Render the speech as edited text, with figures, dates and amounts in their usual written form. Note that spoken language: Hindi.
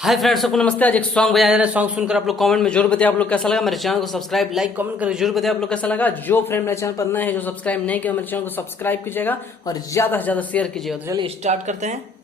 हाय फ्रेंड्स, सबको नमस्ते। आज एक सॉन्ग बजाया जा रहा है। सॉन्ग सुनकर आप लोग कमेंट में जरूर बताइए आप लोग कैसा लगा। मेरे चैनल को सब्सक्राइब, लाइक, कमेंट करके जरूर बताइए आप लोग कैसा लगा। जो फ्रेंड मेरे चैनल पर नए हैं, जो सब्सक्राइब नहीं किया, मेरे चैनल को सब्सक्राइब कीजिएगा और ज्यादा से ज्यादा शेयर कीजिएगा। तो चलिए स्टार्ट करते हैं।